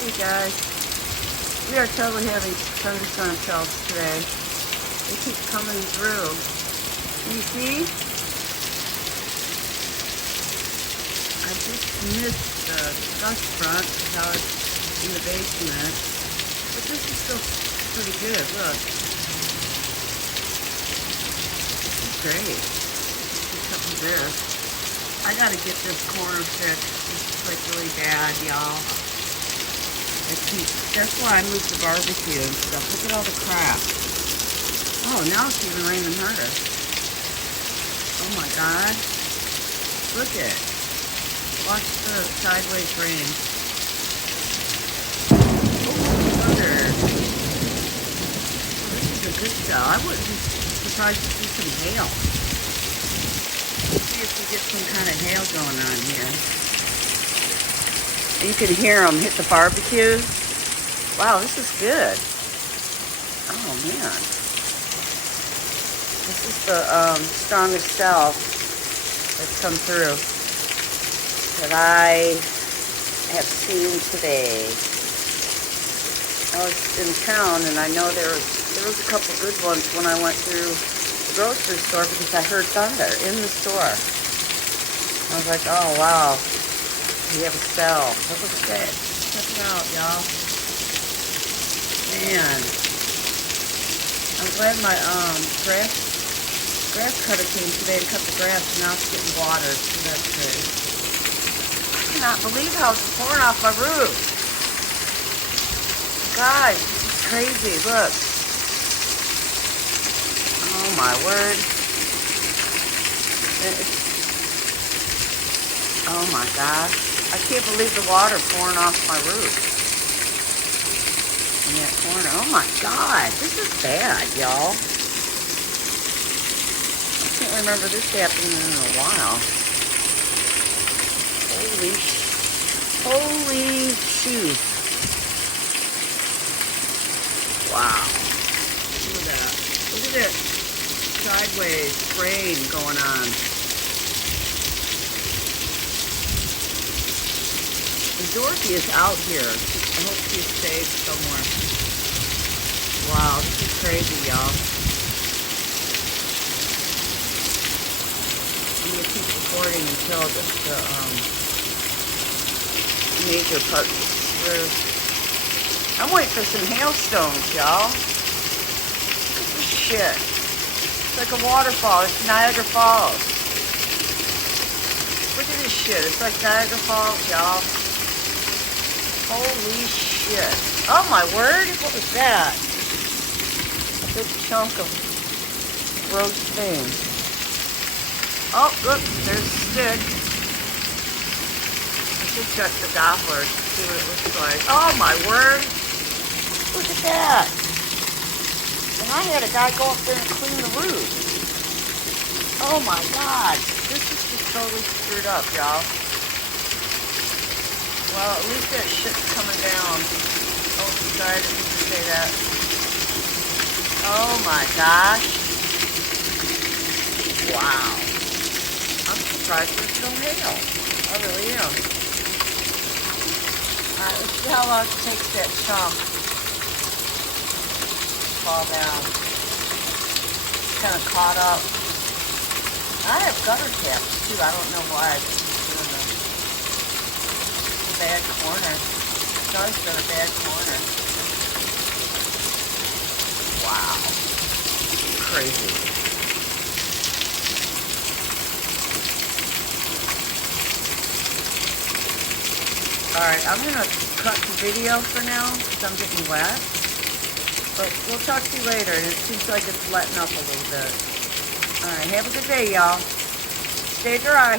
Hey guys, we are totally having thunderstorm shells today. They keep coming through. You see? I just missed the gust front because it's in the basement. But this is still pretty good. Look. This is great. Pick up this. I gotta get this corner fixed. This is like really bad, y'all. That's why I moved the barbecue and stuff. Look at all the crap. Oh, now it's even raining harder. Oh my God. Look it. Watch the sideways rain. Oh, thunder. Oh, this is a good shell. I wouldn't be surprised to see some hail. Let's see if we get some kind of hail going on here. You can hear them hit the barbecue. Wow, this is good. Oh man. This is the strongest cell that's come through that I have seen today. I was in town and I know there was a couple good ones when I went through the grocery store because I heard thunder in the store. I was like, oh wow. We have a cell. Look at that. Check it out, y'all. Man. I'm glad my grass cutter came today to cut the grass, and now it's getting watered, so that's good. I cannot believe how it's pouring off my roof. Guys, this is crazy. Look. Oh my word. Oh my gosh. I can't believe the water pouring off my roof. In that corner. Oh my God. This is bad, y'all. I can't remember this happening in a while. Holy shoot. Wow. Look at that. Look at that sideways rain going on. Dorothy is out here. I hope she's safe somewhere. Wow, this is crazy, y'all. I'm going to keep recording until the major part gets through. I'm waiting for some hailstones, y'all. Look at this shit. It's like a waterfall. It's Niagara Falls. Look at this shit. It's like Niagara Falls, y'all. Holy shit. Oh my word, what was that? A big chunk of roast thing. Oh, look, there's a stick. I should check the Doppler to see what it looks like. Oh my word. Look at that. And I had a guy go up there and clean the roof. Oh my God. This is just totally screwed up, y'all. Well, at least that shit's coming down. Oh, sorry, I didn't mean to say that. Oh my gosh. Wow. I'm surprised there's no hail. I really am. Alright, let's see how long it takes that chunk to fall down. It's kind of caught up. I have gutter taps too. I don't know why. I just doing them. Bad corner. It's always been a bad corner. Wow. Crazy. Alright, I'm going to cut the video for now because I'm getting wet. But we'll talk to you later, and it seems like it's letting up a little bit. Alright, have a good day, y'all. Stay dry.